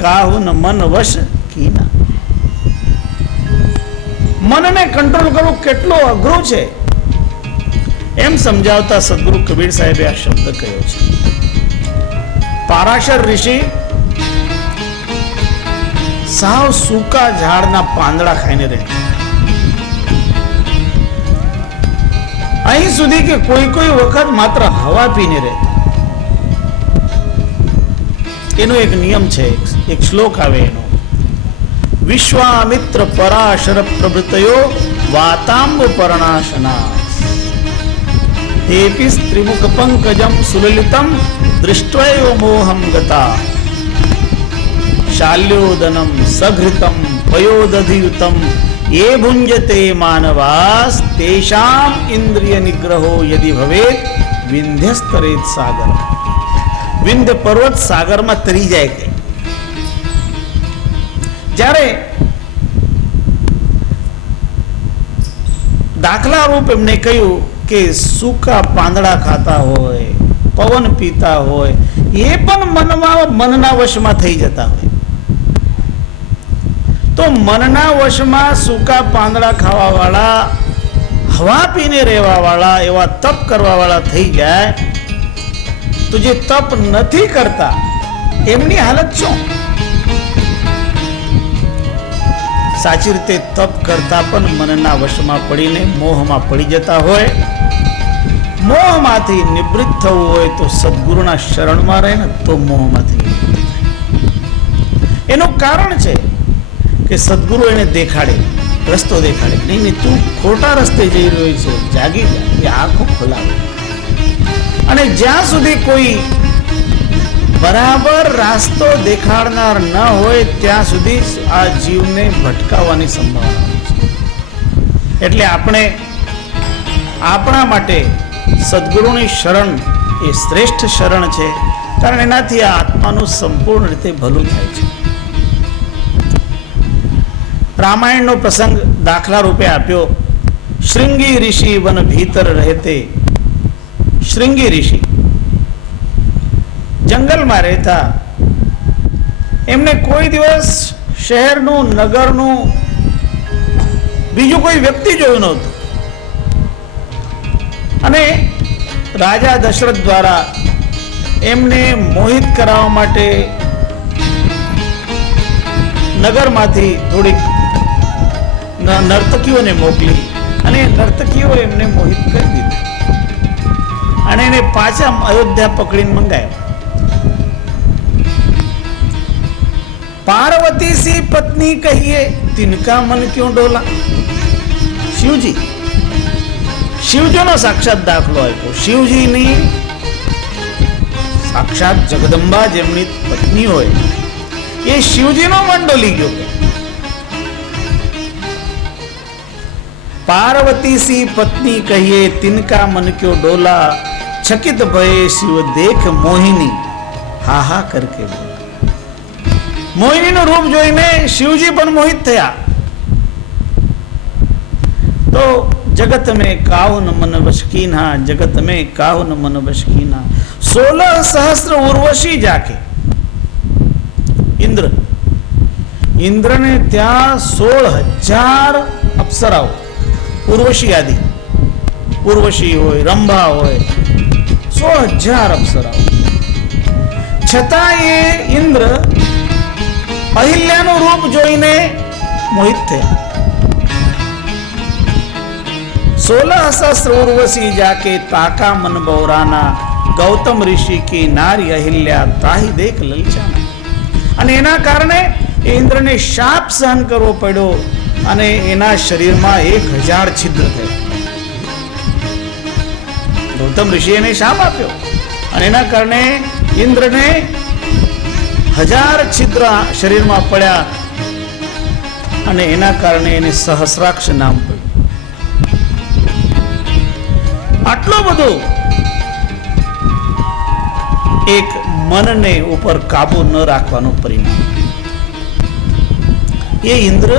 કાહુ ન મન વશ કીના. મનને કંટ્રોલ કરવું કેટલું અઘરું છે એમ સમજાવતા સદગુરુ કબીર સાહેબે આ શબ્દ કહ્યો છે. પારાશર ઋષિ સાવ સૂકા ઝાડના પાંદડા ખાઈને રહેતા. અહીં સુધી કે કોઈ કોઈ વખત માત્ર હવા પીને રહેતા. એનો એક નિયમ છે, એક શ્લોક આવે એનો, વિશ્વામિત્ર પરાશર પ્રભૃતયો વાતાંબ પરણાશના એપી ત્રિમુખ પંકજમ સુલલિતમ દૃષ્ટ્વૈવ મોહમ ગતા શાલ્યોદનમ સઘૃતમ પયોદધિયુતમ ये भुंजते मानवास तेषाम इंद्रिय निग्रहो यदि भवेत विंध्यस्तरेत सागर. વિંધ્ય પર્વત સાગરમાં તરી જાય કે જ્યારે દાખલા રૂપ એમને કહ્યું કે સૂકા પાંદડા ખાતા હોય, પવન પીતા હોય, એ પણ મનના વશમાં થઈ જતા હોય. તો મનના વશમાં સૂકા પાંદડા ખાવા વાળા, હવા પીને રહેવા વાળા, એવા તપ કરવા વાળા થઈ જાય તો જે તપ નથી કરતા એમની હાલત શું? સાચી રીતે તપ કરતા પણ મનના વશમાં પડીને મોહમાં પડી જતા હોય. મોહમાંથી નિવૃત્ત થવું હોય તો સદગુરુના શરણમાં રહે ને તો મોહમાંથી. એનું કારણ છે કે સદગુરુ એને દેખાડે, રસ્તો દેખાડે. નહીં, તું ખોટા રસ્તે જઈ રહ્યો છે, જાગી જા, એ આંખો ખોલાવે. અને જ્યાં સુધી કોઈ બરાબર રાસ્તો દેખાડનાર ન હોય ત્યાં સુધી આ જીવને ભટકાવવાની સંભાવના છે. એટલે આપણે આપણા માટે સદગુરુની શરણ એ શ્રેષ્ઠ શરણ છે, કારણ એનાથી આ આત્માનું સંપૂર્ણ રીતે ભલું થાય છે. રામાયણનો પ્રસંગ દાખલા રૂપે આપ્યો. શૃંગી ઋષિ વન ભીતર રહેતે. શૃંગી ઋષિ જંગલમાં રહેતા. એમને કોઈ દિવસ શહેરનું, નગરનું, બીજું કોઈ વ્યક્તિ જોયું નહોતું. અને રાજા દશરથ દ્વારા એમને મોહિત કરાવવા માટે નગરમાંથી થોડીક નર્તકીઓને મોકલી અને નર્તકીઓ એમને મોહિત કરી દીધા અને એને પાછા અયોધ્યા પકડીને મંગાવ્યા. पार्वती सी पत्नी कहिए तिनका मन क्यों डोला. शिवजी, શિવજીનો સાક્ષાત દાખલો આપ્યો. શિવજીની સાક્ષાત જગદંબા જેમની પત્ની હોય એ શિવજીનો મન ડોલી ગયો. पार्वती सी पत्नी कहिए तिनका मन क्यों डोला चकित भये शिव देख मोहिनी हाहा करके बोला. મોહિનીનું રૂપ જોઈને શિવજી પણ મોહિત થયા. તો જગત में काहु न मन वश कीन्हा, जगत में काहु न मन वश कीन्हा. 16 सहस्त्र उर्वशी जाके इंद्र ने ત્યાં 16,000 અપ્સરાઓ, ઉર્વશી આદિ, ઉર્વશી હોય, રંભા હોય, 16,000 અપ્સરાઓ. છતાં એ ઇન્દ્ર અહિલ્યાનું રૂપ જોઈને મોહિત થયા. 16 सहस्त्र उर्वशी जाके ताका मन बौराना गौतम ऋषि की नारी अहिल्या ताही देख ललचाना. અને એના કારણે ઇન્દ્રને શાપ સહન કરવો પડ્યો અને એના શરીરમાં 1000 છિદ્ર થયા. ગૌતમ ઋષિએ એને શાપ આપ્યો અને એના કારણે ઇન્દ્રને 1000 છિદ્ર શરીરમાં પડ્યા અને એના કારણે એને સહસ્રાક્ષ નામ પડ્યું. આટલો બધો એક મનને ઉપર કાબુ ન રાખવાનું પરિણામ. એ ઇન્દ્ર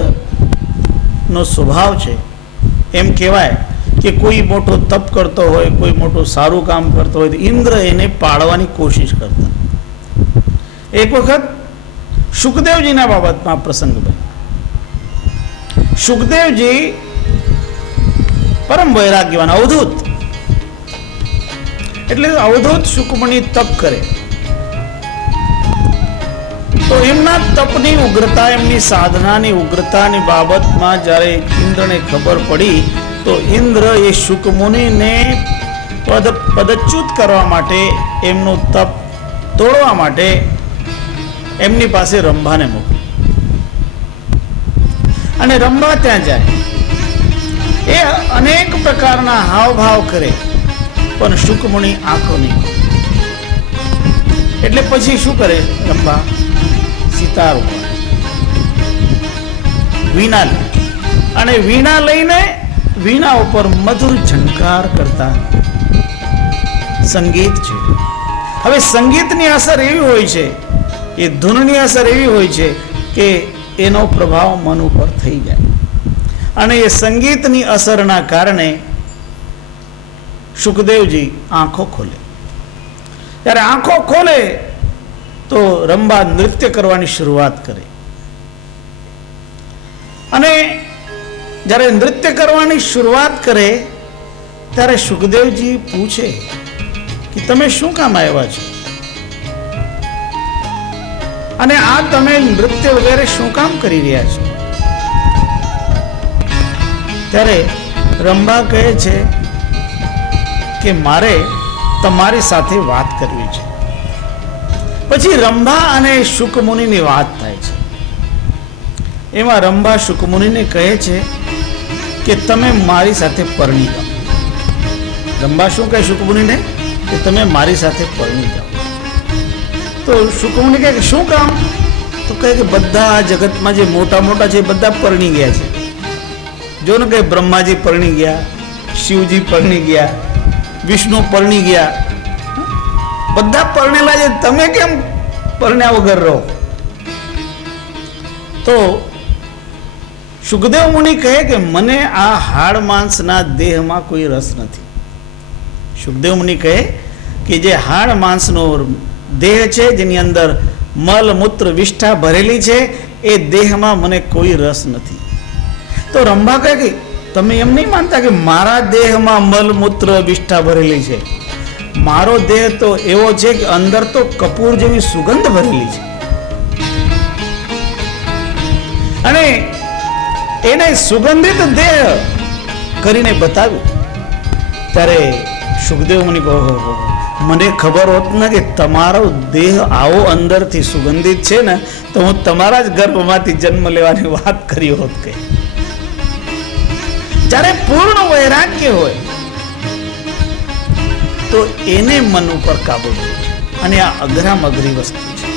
નો સ્વભાવ છે. એમ કહેવાય કે કોઈ મોટો તપ કરતો હોય, કોઈ મોટું સારું કામ કરતો હોય તો ઇન્દ્ર એને પાડવાની કોશિશ કરતા. એક વખત સુખદેવજીના બાબતમાં પ્રસંગ બન્યો. સુખદેવજી પરમ વૈરાગ્યવાન અવધૂત, એટલે અવધૂત સુખમણી તપ કરે તો એમના તપની ઉગ્રતા, એમની સાધનાની ઉગ્રતાની બાબતમાં જ્યારે ઇન્દ્રને ખબર પડી તો ઇન્દ્ર એ શુકમુનિને પદચ્યુત કરવા માટે, એમનું તપ તોડવા માટે એમની પાસે રંભાને મોકલી. અને રંભા ત્યાં જાય, એ અનેક પ્રકારના હાવભાવ કરે પણ શુકમુનિ આંખો નહીં. એટલે પછી શું કરે રંભા? સિતાર ઉપર વીણા લે અને વીણા લઈને વીણા ઉપર મધુર ઝંકાર કરતા સંગીત છે. હવે સંગીતની અસર એવી હોય છે, એ ધૂનની અસર એવી હોય છે કે એનો પ્રભાવ મન ઉપર થઈ જાય. અને એ સંગીતની અસરના કારણે સુખદેવજી આંખો ખોલે. ત્યારે આંખો ખોલે તો રંભા નૃત્ય કરવાની શરૂઆત કરે. અને જ્યારે નૃત્ય કરવાની શરૂઆત કરે ત્યારે સુખદેવજી પૂછે કે તમે શું કામ આવ્યા છો અને આ તમે નૃત્ય વગેરે શું કામ કરી રહ્યા છો? ત્યારે રંભા કહે છે કે મારે તમારી સાથે વાત કરવી છે. પછી રંભા અને શુકમુનિની વાત થાય છે. એમાં રંભા શુકમુનિને કહે છે કે તમે મારી સાથે પરણી જાઓ. રંભા શું કહે શુકમુનિને? કે તમે મારી સાથે પરણી જાઓ. તો શુકમુનિ કહે કે શું કામ? તો કહે કે બધા જગતમાં જે મોટા મોટા છે બધા પરણી ગયા છે. જો ને કે બ્રહ્માજી પરણી ગયા, શિવજી પરણી ગયા, વિષ્ણુ પરણી ગયા, બધા પરણેલા છે, તમે કેમ પરણ્યા વગર રહો? તો સુખદેવ મુનિ કહે કે મને આ હાડ માંસના દેહમાં કોઈ રસ નથી. સુખદેવ મુનિ કહે કે જે હાડ માંસનો દેહ છે, જેની અંદર મલ મૂત્ર વિષ્ઠા ભરેલી છે, એ દેહમાં મને કોઈ રસ નથી. તો રંભા કહે કે તમે એમ નહીં માનતા કે મારા દેહમાં મલ મૂત્ર વિષ્ઠા ભરેલી છે? મારો દેહ તો એવો છે કે અંદર તો કપૂર જેવી સુગંધ ભરેલી છે. અને એને સુગંધિત દેહ કરીને બતાવ્યું. ત્યારે સુખદેવ મુનિ કહો, મને ખબર હોત ને કે તમારો દેહ આવો અંદરથી સુગંધિત છે ને, તો હું તમારા જ ગર્ભમાંથી જન્મ લેવાની વાત કરી હોત. કે જ્યારે પૂર્ણ વૈરાગ્ય હોય તો એને મન ઉપર કાબુ મળે. અને આ અઘરામ અઘરી વસ્તુ છે.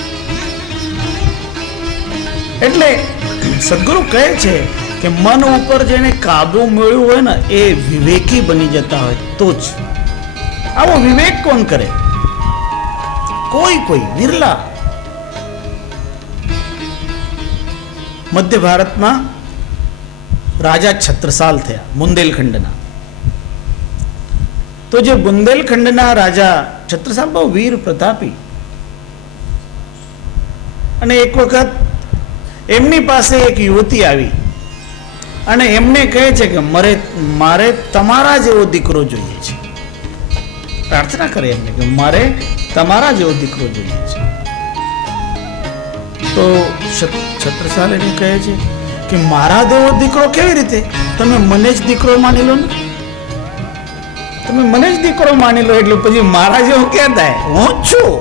એટલે સદગુરુ કહે છે કે મન ઉપર જેને કાબુ મેળવ્યું હોય ને, એ વિવેકી બની જતા હોય તો જ. આવો વિવેક કોણ કરે? કોઈ વિરલા. મધ્ય ભારતમાં રાજા છત્રસાલ થયા, બુંદેલખંડના. તો જે બુંદેલખંડના રાજા છત્રસાલ બહુ વીર પ્રતાપી, અને એક વખત એમની પાસે એક યુવતી આવી અને એમને કહે છે કે મારે તમારા જેવો દીકરો જોઈએ છે. પ્રાર્થના કરે એમને કે મારે તમારા જેવો દીકરો જોઈએ છે. તો છત્રસાલ એને કહે છે કે મારા જેવો દીકરો કેવી રીતે? તમે મને જ દીકરો માની લો ને. તમે મને જ દીકરો માની લો એટલે પછી મારા જેવો ક્યાં થાય? હું જ છું.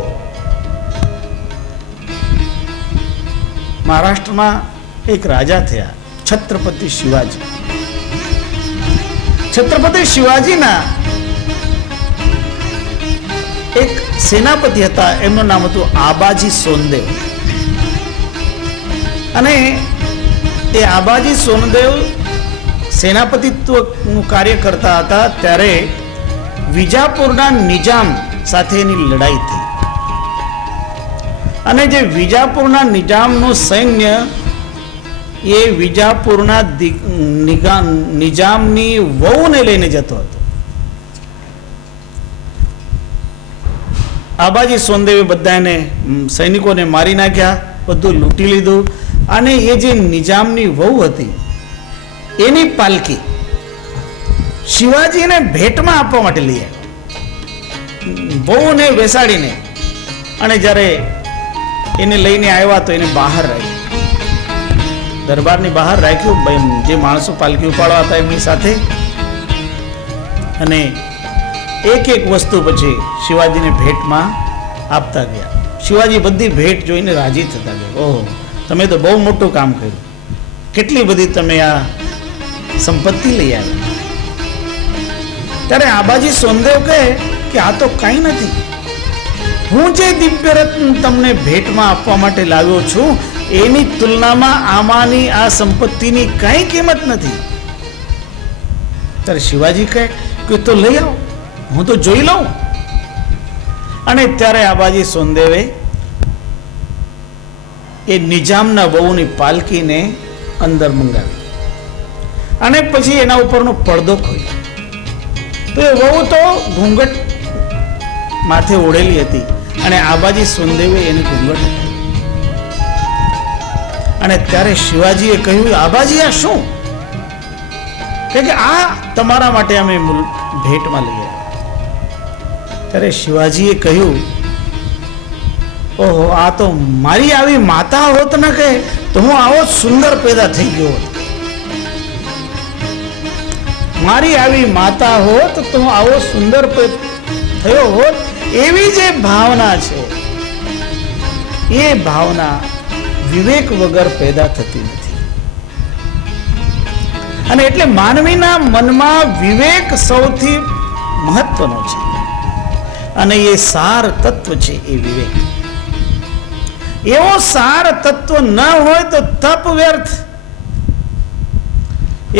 મહારાષ્ટ્રમાં એક રાજા થયા, છત્રપતિ શિવાજી. છત્રપતિ શિવાજીના એક સેનાપતિ હતા, એમનું નામ હતું આબાજી સોનદેવ. અને એ આબાજી સોનદેવ સેનાપતિત્વનું કાર્ય કરતા હતા ત્યારે વિજાપુરના નિજામ સાથેની લડાઈ થઈ. અને જે વિજાપુરના નિજામનું સૈન્ય એ વિજાપુરના નિજામની વહુને લઈને જતો હતો. આબાજી સોનદેવે બધાને સૈનિકોને મારી નાખ્યા, બધું લૂંટી લીધું અને એ જે નિજામની વહુ હતી એની પાલકી શિવાજીને ભેટમાં આપવા માટે લઈ આવ્યો, વહુને બેસાડીને. અને જ્યારે એને લઈને આવ્યા તો એને બહાર રાખ્યું, દરબારની બહાર રાખ્યું, જે માણસો પાલકી ઉપાડવા હતા એમની સાથે. અને એક એક વસ્તુ પછી શિવાજીને ભેટમાં આપતા ગયા. શિવાજી બધી ભેટ જોઈને રાજી થતા ગયા. ઓહો, તમે તો બહુ મોટું કામ કર્યું, કેટલી બધી તમે આ સંપત્તિ લઈ આવ્યા. ત્યારે આબાજી સોનદેવ કહે કે આ તો કંઈ નથી, હું જે દિવ્ય રત્ન તમને ભેટમાં આપવા માટે લાવ્યો છું એની તુલનામાં આમાંની આ સંપત્તિની કઈ કિંમત નથી. ત્યારે શિવાજી કહે કે તો લઈ આવો, હું તો જોઈ લઉં. અને ત્યારે આબાજી સોનદેવે એ નિજામના વહુની પાલકીને અંદર મંગાવી અને પછી એના ઉપરનો પડદો ખોલ્યો. તો એ વહુ તો ઘૂંઘટ માથે ઓઢેલી હતી અને આબાજી સોનદેવે એને ઘૂંઘટ હટાવી. અને ત્યારે શિવાજીએ કહ્યું, આબાજી આ શું? કે આ તમારા માટે અમે ભેટમાં લઈ આવ્યા. ત્યારે શિવાજીએ કહ્યું, ઓહો, આ તો મારી આવી માતા હોત ન કહે તો હું આવો સુંદર પેદા થઈ ગયો હોત. મારી આવી માતા હોત તો હું આવો સુંદર થયો હોત. એવી જે ભાવના છે એ ભાવના વિવેક વગર પેદા થતી નથી. અને એટલે માનવીના મનમાં વિવેક સૌથી મહત્વનો છે અને એ સાર તત્વ છે. એ વિવેક એવો સાર તત્વ ન હોય તો તપ વ્યર્થ,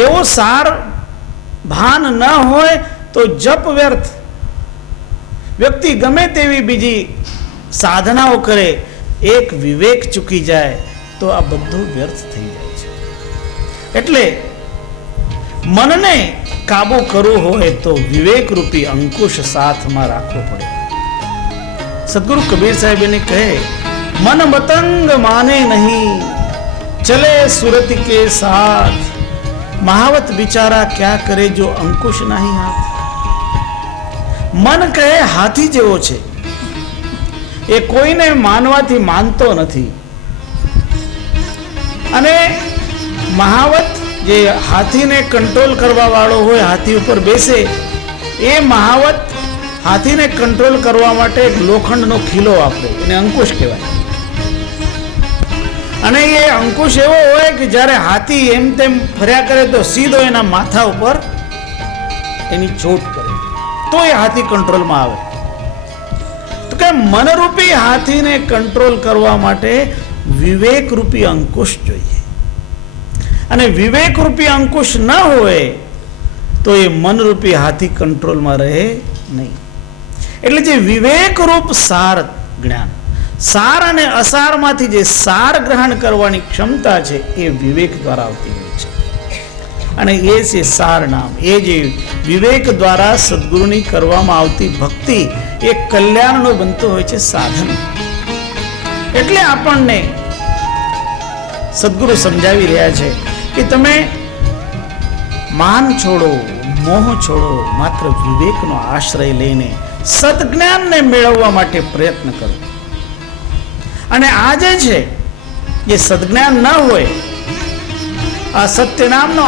એવો સાર ભાન ન હોય તો જપ વ્યર્થ. વ્યક્તિ ગમે તેવી બીજી સાધનાઓ કરે, એક વિવેક ચૂકી જાય તો આ બધું વ્યર્થ થઈ જાય છે. એટલે મનને કાબુ કરવું હોય તો વિવેક રૂપી અંકુશ સાથમાં રાખવો પડે. સદગુરુ કબીર સાહેબ એને કહે, મન મતંગ માને નહીં, ચલે સુરત કે સાથ, મહાવત બિચારા ક્યાં કરે જો અંકુશ નહીં હાથ. મન કહે હાથી જેવો છે, એ કોઈને માનવાથી માનતો નથી. અને મહાવત જે હાથીને કંટ્રોલ કરવા વાળો હોય, હાથી ઉપર બેસે, એ મહાવત હાથીને કંટ્રોલ કરવા માટે એક લોખંડનો ખીલો વાપરે, એને અંકુશ કહેવાય. અને એ અંકુશ એવો હોય કે જ્યારે હાથી એમ તેમ ફર્યા કરે તો સીધો એના માથા ઉપર એની ચોટ કરે તો એ હાથી કંટ્રોલમાં આવે. તો કે મનરૂપી હાથીને કંટ્રોલ કરવા માટે વિવેક રૂપી અંકુશ જોઈએ. અને વિવેક રૂપી અંકુશ ન હોય તો એ મનરૂપી હાથી કંટ્રોલમાં રહે નહીં. એટલે જે વિવેક રૂપ સાર જ્ઞાન, સાર અને અસારમાંથી જે સાર ગ્રહણ કરવાની ક્ષમતા છે એ વિવેક દ્વારા આવતી હોય છે. અને એ છે સાર નામ. એ જે વિવેક દ્વારા સદગુરુની કરવામાં આવતી ભક્તિ એ કલ્યાણનો બનતો હોય છે સાધન. એટલે આપણને સદગુરુ સમજાવી રહ્યા છે કે તમે માન છોડો, મોહ છોડો, માત્ર વિવેકનો આશ્રય લઈને સદજ્ઞાનને મેળવવા માટે પ્રયત્ન કરો. અને આ જે છે એ સદજ્ઞાન ન હોય, આ સત્ય નામનો